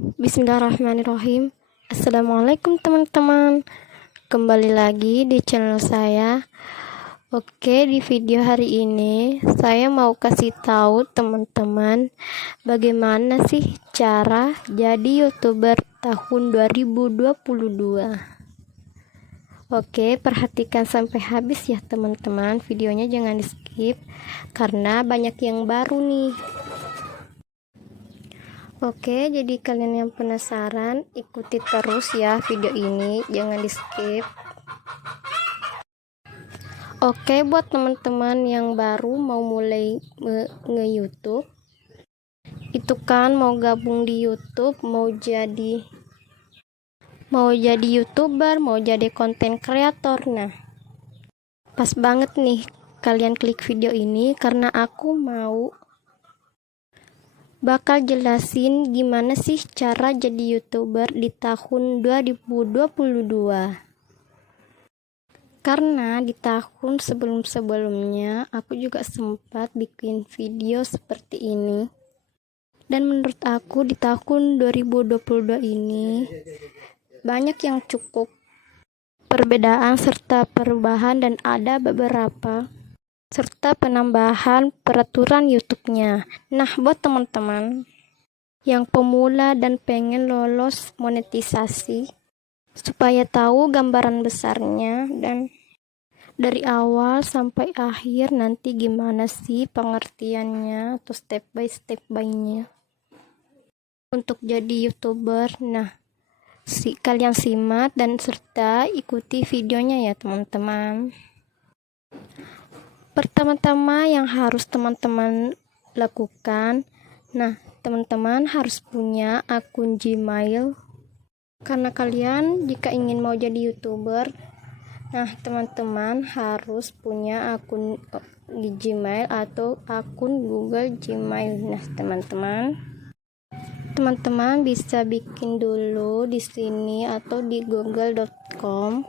Bismillahirrahmanirrahim. Assalamualaikum teman-teman. Kembali lagi di channel saya. Oke, di video hari ini saya mau kasih tahu teman-teman bagaimana sih cara jadi YouTuber tahun 2022. Oke, perhatikan sampai habis ya teman-teman. Videonya jangan di-skip karena banyak yang baru nih. Oke, jadi kalian yang penasaran, ikuti terus ya video ini, jangan di skip. Oke, buat teman-teman yang baru mau mulai nge-YouTube, itu kan mau gabung di YouTube, mau jadi YouTuber, mau jadi konten kreator. Nah, pas banget nih kalian klik video ini karena aku bakal jelasin gimana sih cara jadi YouTuber di tahun 2022. Karena di tahun sebelum-sebelumnya aku juga sempat bikin video seperti ini. Dan menurut aku di tahun 2022 ini banyak yang cukup perbedaan serta perubahan, dan ada beberapa serta penambahan peraturan YouTube-nya. Nah, buat teman-teman yang pemula dan pengen lolos monetisasi, supaya tahu gambaran besarnya dan dari awal sampai akhir nanti gimana sih pengertiannya atau step by-nya untuk jadi YouTuber. Nah, kalian simak dan serta ikuti videonya ya teman-teman. Pertama-tama yang harus teman-teman lakukan, nah teman-teman harus punya akun Gmail. Karena kalian jika ingin mau jadi YouTuber, nah teman-teman harus punya akun di Gmail atau akun Google Gmail. Nah teman-teman bisa bikin dulu di sini atau di google.com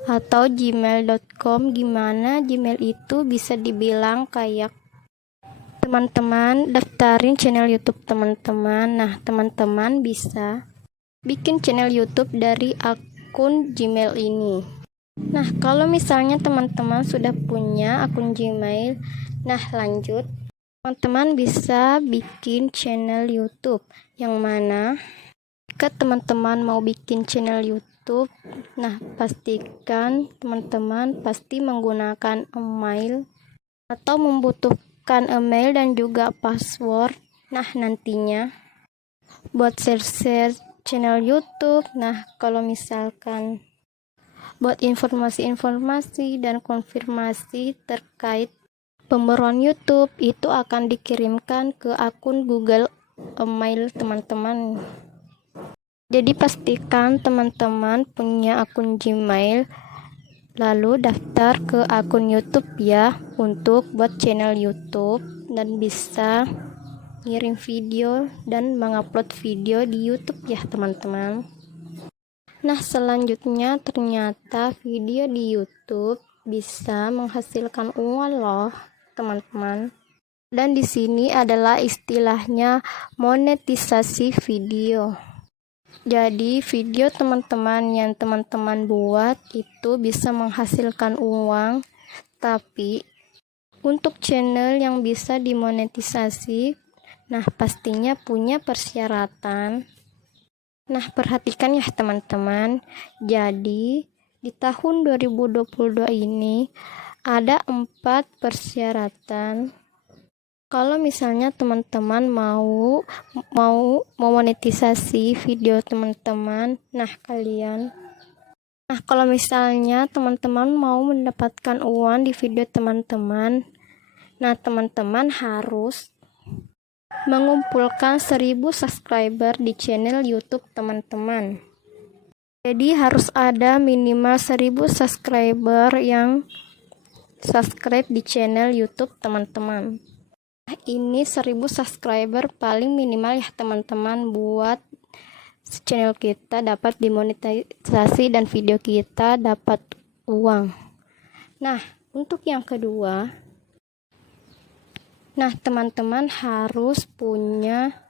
atau gmail.com. Gimana Gmail itu bisa dibilang kayak teman-teman daftarin channel YouTube teman-teman. Nah teman-teman bisa bikin channel YouTube dari akun Gmail ini. Nah kalau misalnya teman-teman sudah punya akun Gmail, nah lanjut teman-teman bisa bikin channel YouTube. Yang mana jika teman-teman mau bikin channel YouTube, nah pastikan teman-teman pasti menggunakan email atau membutuhkan email dan juga password. Nah nantinya buat share channel YouTube. Nah kalau misalkan buat informasi-informasi dan konfirmasi terkait pembaruan YouTube, itu akan dikirimkan ke akun Google email teman-teman. Jadi pastikan teman-teman punya akun Gmail, lalu daftar ke akun YouTube ya untuk buat channel YouTube dan bisa ngirim video dan mengupload video di YouTube ya teman-teman. Nah selanjutnya ternyata video di YouTube bisa menghasilkan uang loh teman-teman. Dan di sini adalah istilahnya monetisasi video. Jadi video teman-teman yang teman-teman buat itu bisa menghasilkan uang, tapi untuk channel yang bisa dimonetisasi, nah pastinya punya persyaratan. Nah perhatikan ya teman-teman. Jadi di tahun 2022 ini ada 4 persyaratan. Kalau misalnya teman-teman mau monetisasi video teman-teman, nah kalau misalnya teman-teman mau mendapatkan uang di video teman-teman, nah teman-teman harus mengumpulkan 1000 subscriber di channel YouTube teman-teman. Jadi harus ada minimal 1000 subscriber yang subscribe di channel YouTube teman-teman. Ini 1000 subscriber paling minimal ya teman-teman buat channel kita dapat dimonetisasi dan video kita dapat uang. Nah untuk yang kedua, nah teman-teman harus punya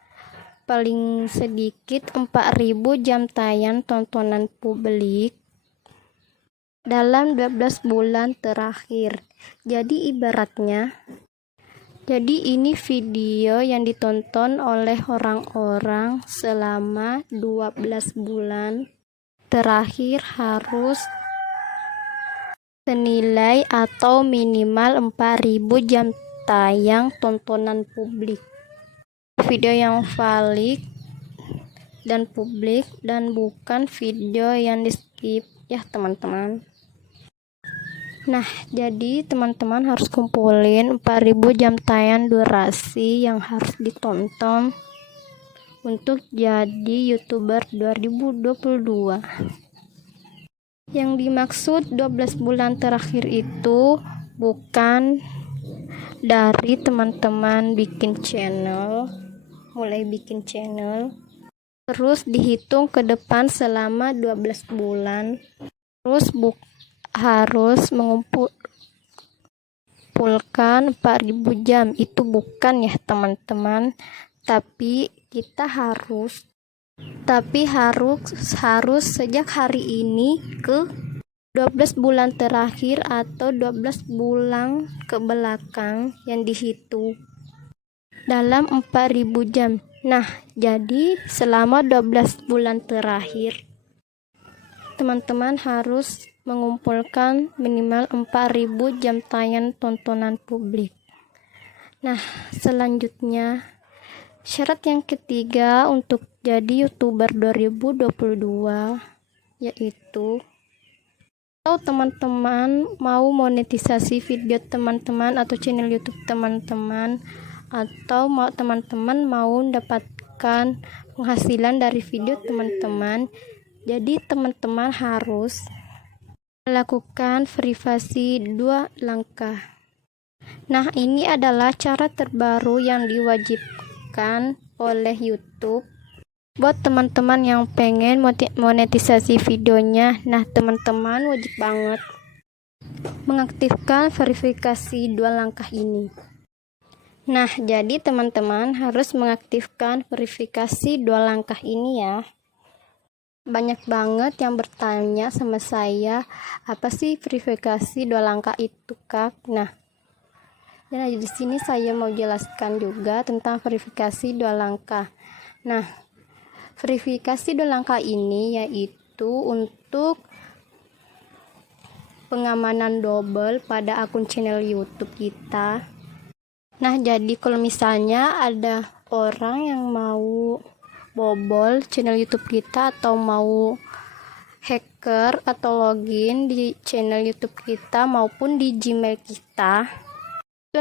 paling sedikit 4.000 jam tayang tontonan publik dalam 12 bulan terakhir. Jadi ini video yang ditonton oleh orang-orang selama 12 bulan terakhir harus senilai atau minimal 4.000 jam tayang tontonan publik. Video yang valid dan publik dan bukan video yang di-skip ya teman-teman. Nah, jadi teman-teman harus kumpulin 4.000 jam tayang durasi yang harus ditonton untuk jadi YouTuber 2022. Yang dimaksud 12 bulan terakhir itu bukan dari teman-teman mulai bikin channel terus dihitung ke depan selama 12 bulan terus harus mengumpulkan 4.000 jam. Itu bukan ya teman-teman, tapi harus sejak hari ini ke 12 bulan terakhir atau 12 bulan ke belakang yang dihitung dalam 4.000 jam. Nah, jadi selama 12 bulan terakhir teman-teman harus mengumpulkan minimal 4.000 jam tayang tontonan publik. Nah, selanjutnya syarat yang ketiga untuk jadi YouTuber 2022 yaitu kalau teman-teman mau monetisasi video teman-teman atau channel YouTube teman-teman, atau teman-teman mau mendapatkan penghasilan dari video teman-teman, jadi teman-teman harus melakukan verifikasi 2 langkah. Nah, ini adalah cara terbaru yang diwajibkan oleh YouTube buat teman-teman yang pengen monetisasi videonya. Nah, teman-teman wajib banget mengaktifkan verifikasi 2 langkah ini. Nah, jadi teman-teman harus mengaktifkan verifikasi 2 langkah ini ya. Banyak banget yang bertanya sama saya, apa sih verifikasi 2 langkah itu, Kak? Nah, dan di sini saya mau jelaskan juga tentang verifikasi 2 langkah. Nah, verifikasi 2 langkah ini yaitu untuk pengamanan double pada akun channel YouTube kita. Nah, jadi kalau misalnya ada orang yang mau bobol channel YouTube kita atau mau hacker atau login di channel YouTube kita maupun di Gmail kita, itu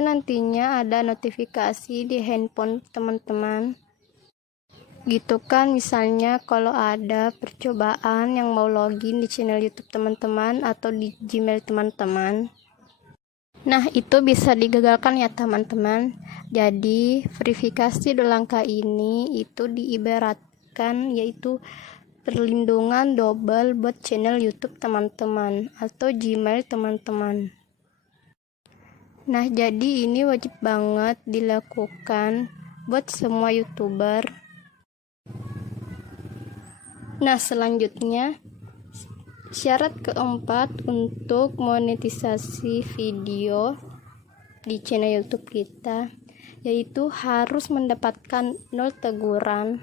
nantinya ada notifikasi di handphone teman-teman gitu kan. Misalnya kalau ada percobaan yang mau login di channel YouTube teman-teman atau di Gmail teman-teman, nah itu bisa digagalkan ya teman-teman. Jadi verifikasi 2 langkah ini itu diibaratkan yaitu perlindungan double buat channel YouTube teman-teman atau Gmail teman-teman. Nah, jadi ini wajib banget dilakukan buat semua YouTuber. Nah, selanjutnya syarat keempat untuk monetisasi video di channel YouTube kita yaitu harus mendapatkan 0 teguran,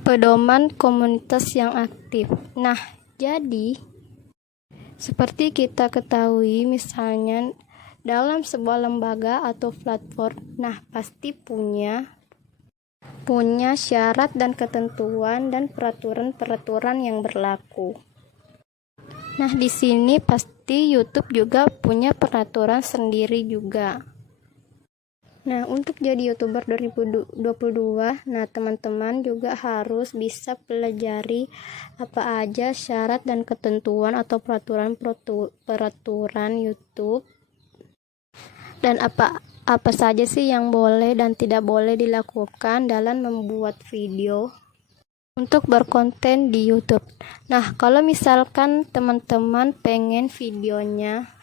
pedoman komunitas yang aktif. Nah, jadi seperti kita ketahui misalnya dalam sebuah lembaga atau platform, nah pasti punya syarat dan ketentuan dan peraturan yang berlaku. Nah, di sini pasti YouTube juga punya peraturan sendiri juga. Nah, untuk jadi YouTuber 2022, nah teman-teman juga harus bisa pelajari apa aja syarat dan ketentuan atau peraturan YouTube dan apa saja sih yang boleh dan tidak boleh dilakukan dalam membuat video untuk berkonten di YouTube. Nah, kalau misalkan teman-teman pengen videonya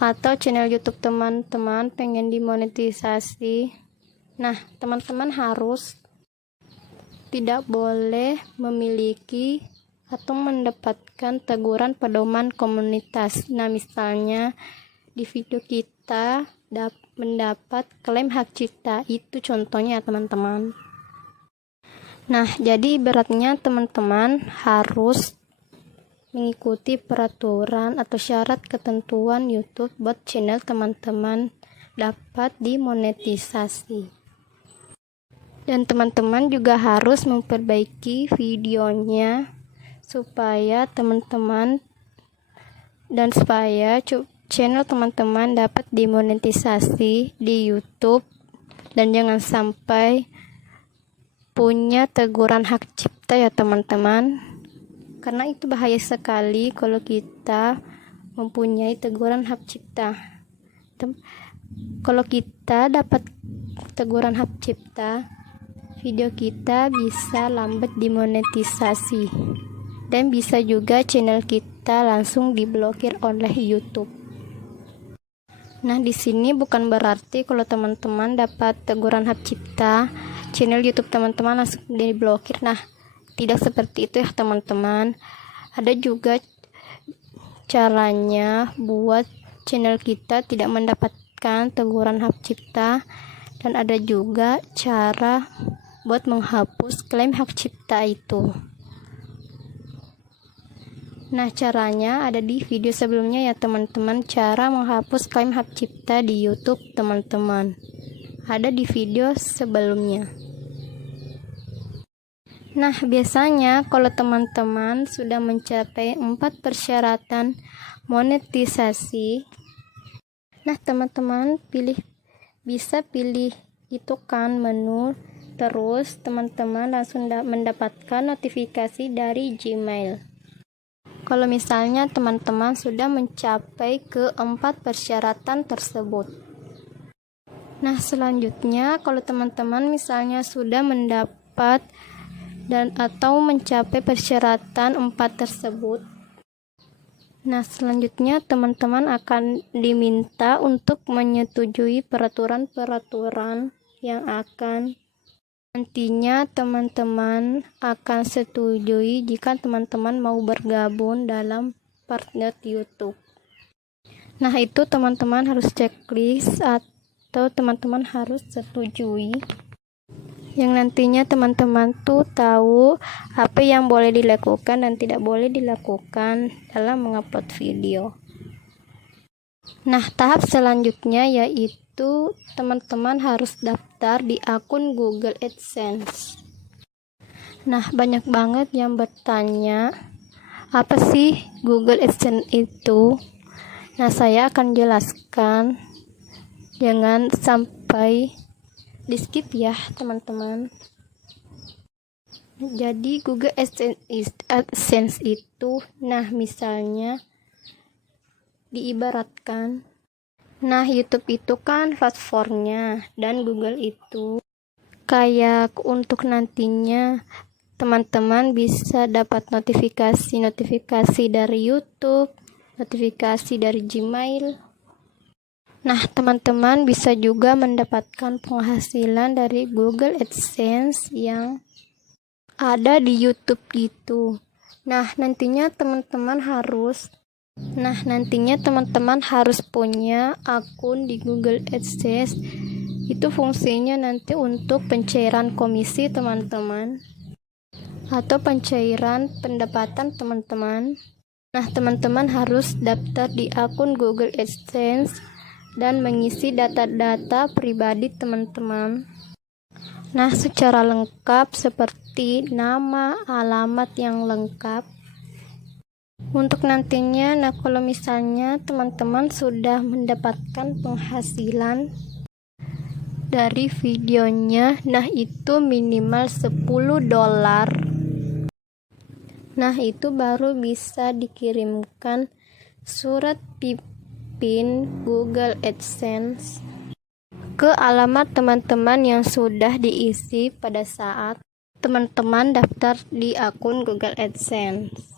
atau channel YouTube teman-teman pengen dimonetisasi, Nah, teman-teman harus tidak boleh memiliki atau mendapatkan teguran pedoman komunitas. Nah, misalnya di video kita mendapat klaim hak cipta, itu contohnya teman-teman. Nah, jadi ibaratnya teman-teman harus mengikuti peraturan atau syarat ketentuan YouTube buat channel teman-teman dapat dimonetisasi. Dan teman-teman juga harus memperbaiki videonya supaya teman-teman dan supaya channel teman-teman dapat dimonetisasi di YouTube, dan jangan sampai punya teguran hak cipta ya teman-teman, karena itu bahaya sekali kalau kita mempunyai teguran hak cipta. Kalau kita dapat teguran hak cipta, video kita bisa lambat dimonetisasi, dan bisa juga channel kita langsung diblokir oleh YouTube. Nah, di sini bukan berarti kalau teman-teman dapat teguran hak cipta, channel YouTube teman-teman langsung diblokir. Nah, tidak seperti itu ya teman-teman. Ada juga caranya buat channel kita tidak mendapatkan teguran hak cipta, dan ada juga cara buat menghapus klaim hak cipta itu. Nah, caranya ada di video sebelumnya ya teman-teman, cara menghapus klaim hak cipta di YouTube teman-teman. Ada di video sebelumnya. Nah, biasanya kalau teman-teman sudah mencapai 4 persyaratan monetisasi, nah teman-teman bisa pilih itu kan menu, terus teman-teman langsung mendapatkan notifikasi dari Gmail. Kalau misalnya teman-teman sudah mencapai ke 4 persyaratan tersebut. Nah, selanjutnya kalau teman-teman misalnya sudah mendapat dan atau mencapai persyaratan 4 tersebut, nah selanjutnya teman-teman akan diminta untuk menyetujui peraturan-peraturan yang akan nantinya teman-teman akan setujui jika teman-teman mau bergabung dalam partner YouTube. Nah, itu teman-teman harus checklist atau teman-teman harus setujui, yang nantinya teman-teman tuh tahu apa yang boleh dilakukan dan tidak boleh dilakukan dalam mengupload video. Nah, tahap selanjutnya yaitu teman-teman harus daftar di akun Google AdSense. Nah, banyak banget yang bertanya, apa sih Google AdSense itu? Nah, saya akan jelaskan, jangan sampai di skip ya teman-teman. Jadi Google AdSense itu, nah misalnya diibaratkan, nah YouTube itu kan platformnya, dan Google itu kayak untuk nantinya teman-teman bisa dapat notifikasi dari YouTube, notifikasi dari Gmail. Nah, teman-teman bisa juga mendapatkan penghasilan dari Google AdSense yang ada di YouTube itu. Nah, nantinya teman-teman harus punya akun di Google AdSense. Itu fungsinya nanti untuk pencairan komisi teman-teman atau pencairan pendapatan teman-teman. Nah, teman-teman harus daftar di akun Google AdSense dan mengisi data-data pribadi teman-teman. Nah, secara lengkap seperti nama, alamat yang lengkap. Untuk nantinya, nah kalau misalnya teman-teman sudah mendapatkan penghasilan dari videonya, nah itu minimal $10. Nah, itu baru bisa dikirimkan surat PIN Google AdSense ke alamat teman-teman yang sudah diisi pada saat teman-teman daftar di akun Google AdSense.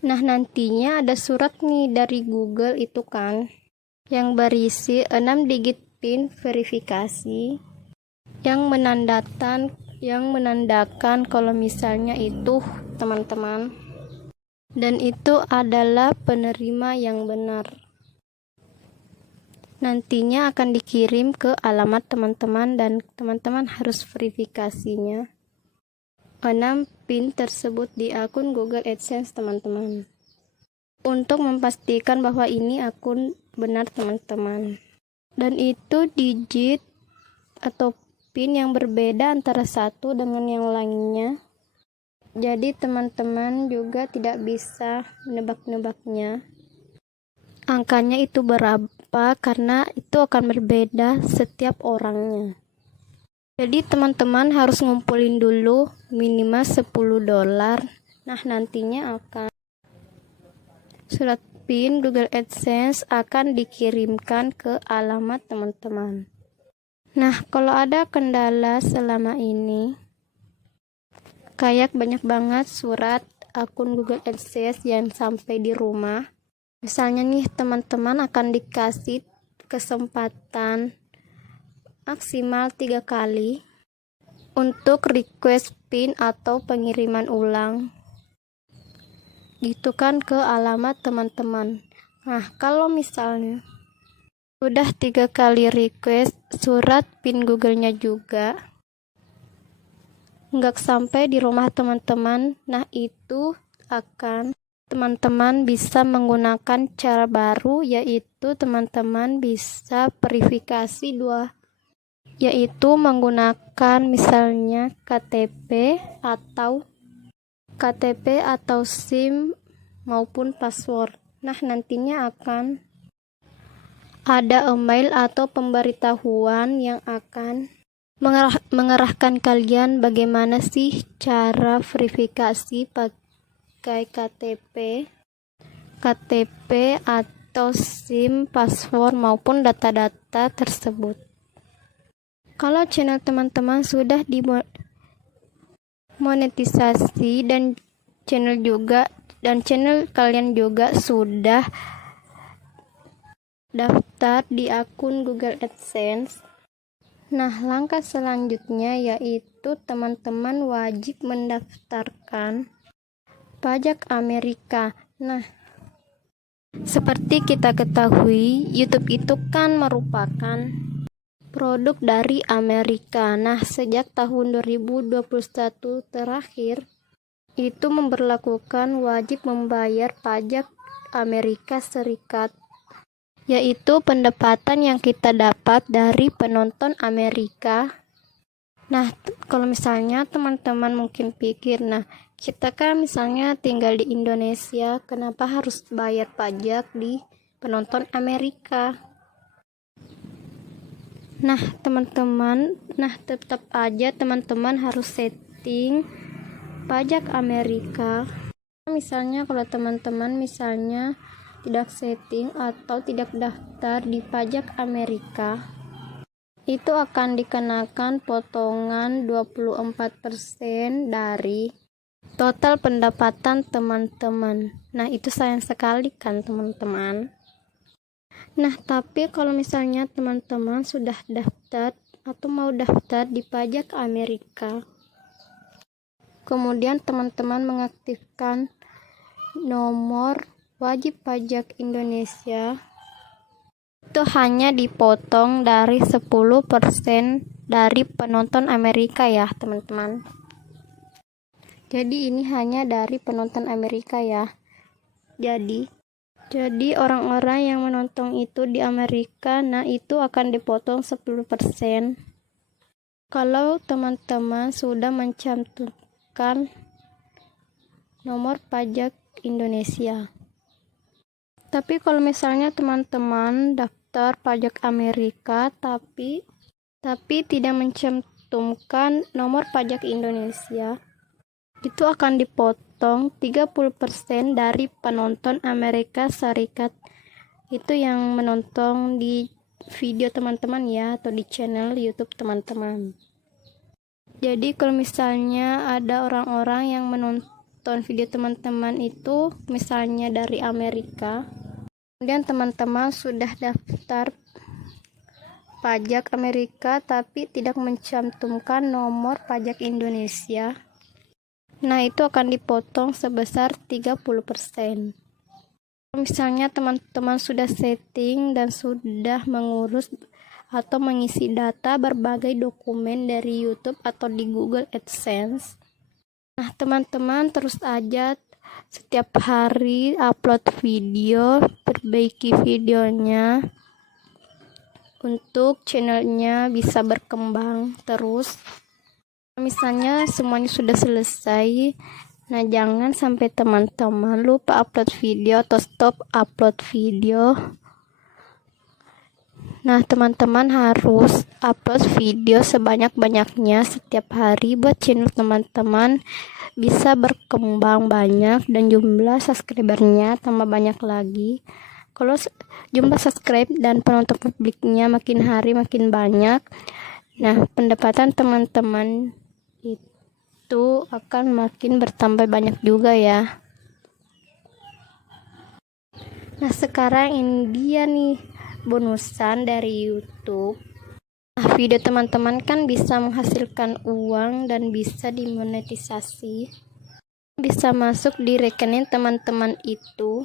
Nah, nantinya ada surat nih dari Google itu kan yang berisi 6 digit PIN verifikasi. yang menandakan kalau misalnya itu teman-teman, dan itu adalah penerima yang benar. Nantinya akan dikirim ke alamat teman-teman dan teman-teman harus verifikasinya 6 PIN tersebut di akun Google AdSense teman-teman, untuk memastikan bahwa ini akun benar teman-teman. Dan itu digit atau PIN yang berbeda antara satu dengan yang lainnya, jadi teman-teman juga tidak bisa menebak-nebaknya angkanya itu berapa, karena itu akan berbeda setiap orangnya. Jadi teman-teman harus ngumpulin dulu minimal $10. Nah, nantinya akan surat PIN Google AdSense akan dikirimkan ke alamat teman-teman. Nah, kalau ada kendala selama ini, kayak banyak banget surat akun Google AdSense yang sampai di rumah. Misalnya nih, teman-teman akan dikasih kesempatan maksimal 3 kali untuk request PIN atau pengiriman ulang gitu kan ke alamat teman-teman. Nah, kalau misalnya udah 3 kali request surat PIN Google-nya juga nggak sampai di rumah teman-teman, nah itu akan teman-teman bisa menggunakan cara baru, yaitu teman-teman bisa verifikasi yaitu menggunakan misalnya KTP atau SIM maupun password. Nah, nantinya akan ada email atau pemberitahuan yang akan mengarahkan kalian bagaimana sih cara verifikasi pakai KTP atau SIM, password maupun data-data tersebut. Kalau channel teman-teman sudah dimonetisasi dan channel kalian juga sudah daftar di akun Google AdSense, nah langkah selanjutnya yaitu teman-teman wajib mendaftarkan pajak Amerika. Nah, seperti kita ketahui, YouTube itu kan merupakan produk dari Amerika. Nah, sejak tahun 2021 terakhir, itu memberlakukan wajib membayar pajak Amerika Serikat, yaitu pendapatan yang kita dapat dari penonton Amerika. Nah, kalau misalnya teman-teman mungkin pikir, nah kita kan misalnya tinggal di Indonesia, kenapa harus bayar pajak di penonton Amerika? Nah, tetap aja teman-teman harus setting pajak Amerika. Misalnya kalau teman-teman tidak setting atau tidak daftar di pajak Amerika, itu akan dikenakan potongan 24% dari total pendapatan teman-teman. Nah, itu sayang sekali kan teman-teman. Nah, tapi kalau misalnya teman-teman sudah daftar atau mau daftar di pajak Amerika, kemudian teman-teman mengaktifkan nomor wajib pajak Indonesia, itu hanya dipotong dari 10% dari penonton Amerika ya teman-teman. Jadi ini hanya dari penonton Amerika ya. Jadi orang-orang yang menonton itu di Amerika, nah itu akan dipotong 10%. Kalau teman-teman sudah mencantumkan nomor pajak Indonesia. Tapi kalau misalnya teman-teman daftar pajak Amerika tapi tidak mencantumkan nomor pajak Indonesia, itu akan dipotong 30% dari penonton Amerika Serikat. Itu yang menonton di video teman-teman ya, atau di channel YouTube teman-teman. Jadi kalau misalnya ada orang-orang yang menonton video teman-teman itu misalnya dari Amerika, kemudian teman-teman sudah daftar pajak Amerika tapi tidak mencantumkan nomor pajak Indonesia, nah itu akan dipotong sebesar 30%. Misalnya teman-teman sudah setting dan sudah mengurus atau mengisi data berbagai dokumen dari YouTube atau di Google AdSense, nah teman-teman terus aja setiap hari upload video, perbaiki videonya untuk channelnya bisa berkembang terus. Misalnya semuanya sudah selesai, nah jangan sampai teman-teman lupa upload video atau stop upload video. Nah teman-teman harus upload video sebanyak-banyaknya setiap hari buat channel teman-teman bisa berkembang banyak dan jumlah subscribernya tambah banyak lagi. Kalau jumlah subscribe dan penonton publiknya makin hari makin banyak, nah pendapatan teman-teman itu akan makin bertambah banyak juga ya. Nah sekarang ini dia nih bonusan dari YouTube. Nah video teman-teman kan bisa menghasilkan uang dan bisa dimonetisasi, bisa masuk di rekening teman-teman itu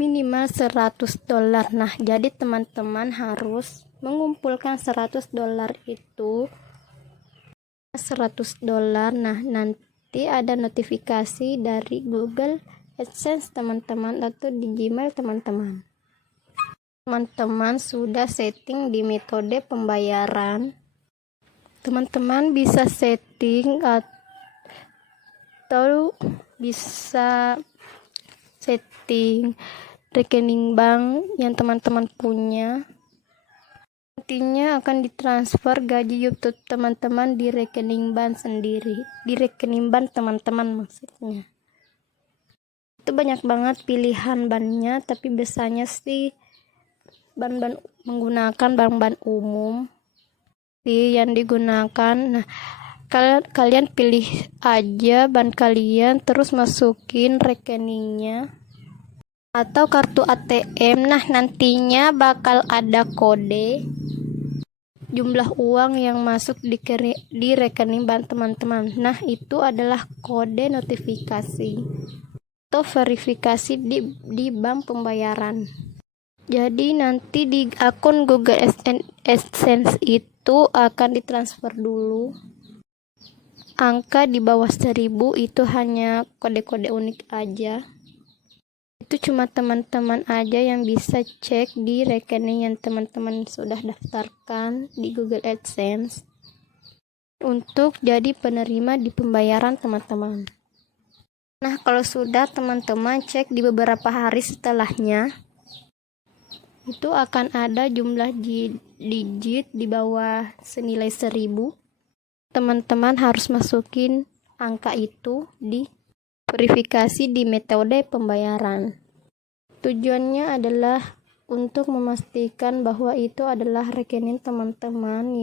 minimal $100. Nah jadi teman-teman harus mengumpulkan $100 itu $100. Nah nanti ada notifikasi dari Google AdSense teman-teman atau di Gmail teman-teman. Teman-teman sudah setting di metode pembayaran, teman-teman bisa setting atau bisa setting rekening bank yang teman-teman punya. Nantinya akan ditransfer gaji YouTube teman-teman di rekening bank sendiri, di rekening bank teman-teman maksudnya. Itu banyak banget pilihan bannya, tapi biasanya sih ban-ban menggunakan ban-ban umum sih yang digunakan. Nah kalian pilih aja ban kalian, terus masukin rekeningnya atau kartu ATM. Nah nantinya bakal ada kode jumlah uang yang masuk di rekening bank teman-teman. Nah itu adalah kode notifikasi atau verifikasi di bank pembayaran. Jadi nanti di akun Google AdSense itu akan ditransfer dulu. Angka di bawah 1000 itu hanya kode-kode unik aja. Itu cuma teman-teman aja yang bisa cek di rekening yang teman-teman sudah daftarkan di Google AdSense untuk jadi penerima di pembayaran teman-teman. Nah kalau sudah teman-teman cek di beberapa hari setelahnya, itu akan ada jumlah digit di bawah senilai 1000. Teman-teman harus masukin angka itu di verifikasi di metode pembayaran. Tujuannya adalah untuk memastikan bahwa itu adalah rekening teman-teman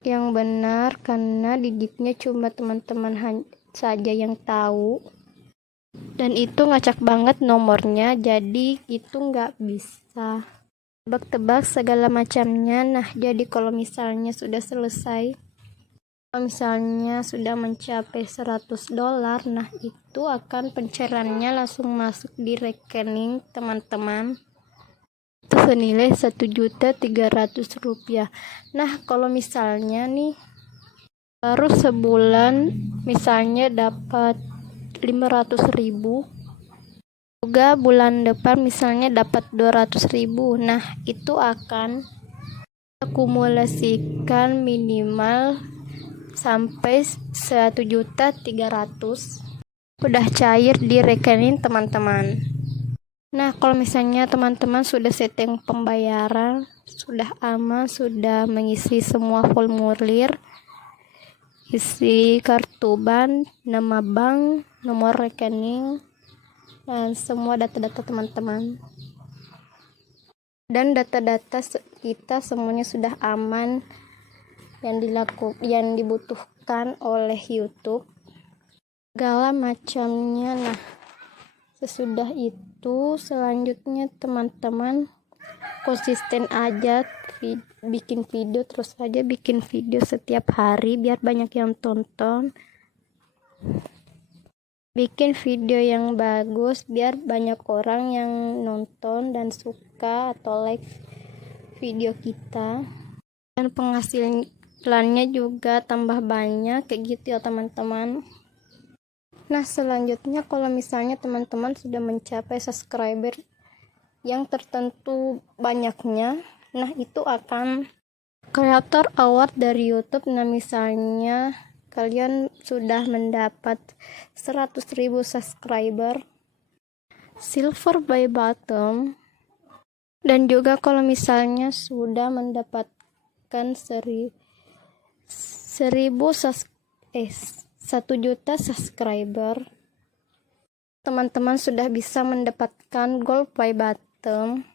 yang benar, karena digitnya cuma teman-teman saja yang tahu. Dan itu ngacak banget nomornya, jadi itu nggak bisa tebak-tebak segala macamnya. Nah jadi kalau misalnya sudah selesai, kalau misalnya sudah mencapai $100, nah itu akan pencairannya langsung masuk di rekening teman-teman itu senilai Rp1.300.000. Nah kalau misalnya nih baru sebulan misalnya dapat 500.000, juga bulan depan misalnya dapat 200.000, nah itu akan akumulasikan minimal sampai 1.300.000 udah cair di rekening teman-teman. Nah kalau misalnya teman-teman sudah setting pembayaran, sudah aman, sudah mengisi semua formulir, isi kartu bank, nama bank, nomor rekening, dan semua data-data teman-teman, dan data-data kita semuanya sudah aman yang dibutuhkan oleh YouTube segala macamnya. Nah sesudah itu selanjutnya teman-teman konsisten aja bikin video, terus aja bikin video setiap hari biar banyak yang tonton. Bikin video yang bagus biar banyak orang yang nonton dan suka atau like video kita, dan penghasilannya juga tambah banyak kayak gitu ya teman-teman. Nah selanjutnya, kalau misalnya teman-teman sudah mencapai subscriber yang tertentu banyaknya, nah itu akan Creator Award dari YouTube. Nah misalnya kalian sudah mendapat 100.000 subscriber, silver by bottom, dan juga kalau misalnya sudah mendapatkan 1 juta subscriber, teman-teman sudah bisa mendapatkan gold by bottom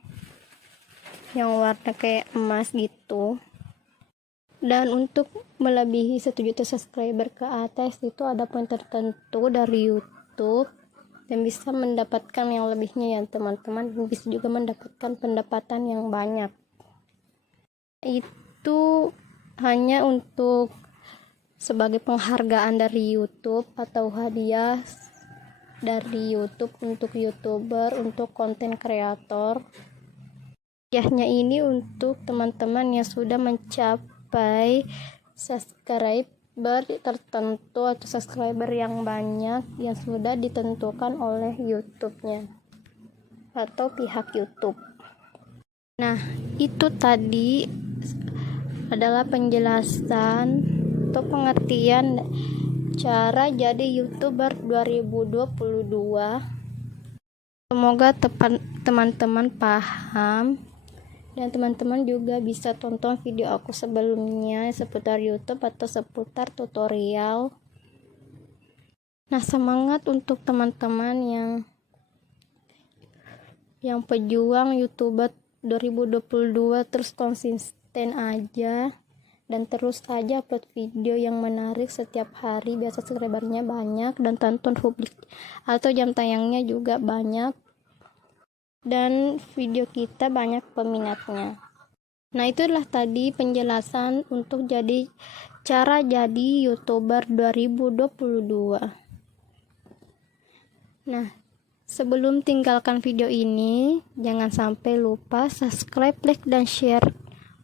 yang warna kayak emas gitu. Dan untuk melebihi 1 juta subscriber ke atas itu ada poin tertentu dari YouTube dan bisa mendapatkan yang lebihnya ya teman-teman, dan bisa juga mendapatkan pendapatan yang banyak. Itu hanya untuk sebagai penghargaan dari YouTube atau hadiah dari YouTube untuk YouTuber, untuk konten kreator. Hadiahnya ini untuk teman-teman yang sudah mencapai subscriber tertentu atau subscriber yang banyak yang sudah ditentukan oleh YouTube-nya atau pihak YouTube. Nah, itu tadi adalah penjelasan atau pengertian cara jadi YouTuber 2022. Semoga teman-teman paham, dan teman-teman juga bisa tonton video aku sebelumnya seputar YouTube atau seputar tutorial. Nah semangat untuk teman-teman yang pejuang YouTuber 2022, terus konsisten aja dan terus aja upload video yang menarik setiap hari biar subscribernya banyak dan tonton publik atau jam tayangnya juga banyak dan video kita banyak peminatnya. Nah itulah tadi penjelasan untuk cara jadi YouTuber 2022. Nah sebelum tinggalkan video ini, jangan sampai lupa subscribe, like, dan share,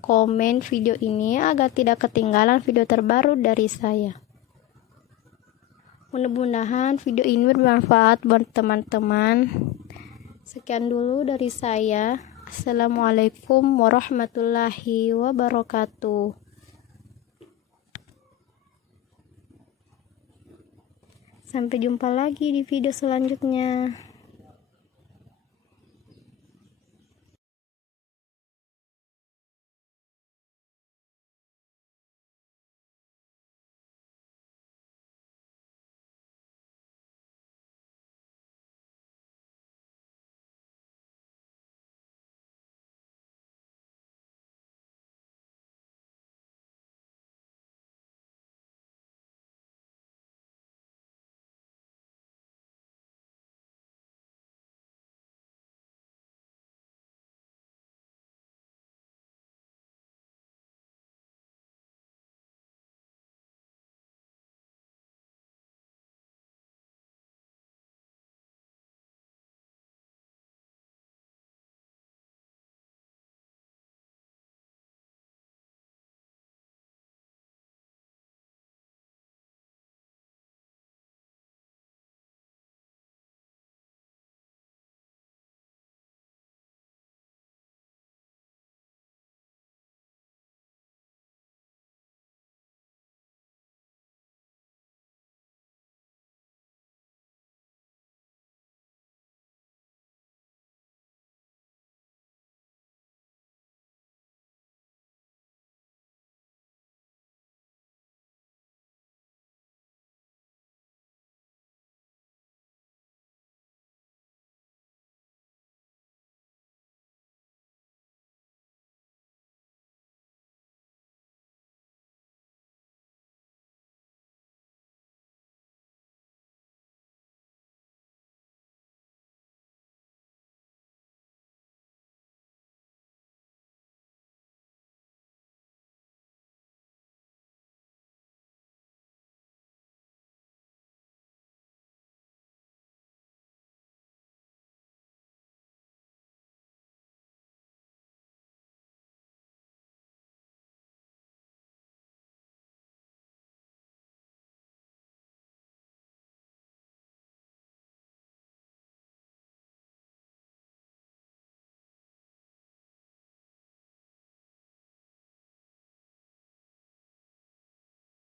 komen video ini agar tidak ketinggalan video terbaru dari saya. Mudah-mudahan video ini bermanfaat buat teman-teman. Sekian dulu dari saya. Assalamualaikum warahmatullahi wabarakatuh. Sampai jumpa lagi di video selanjutnya.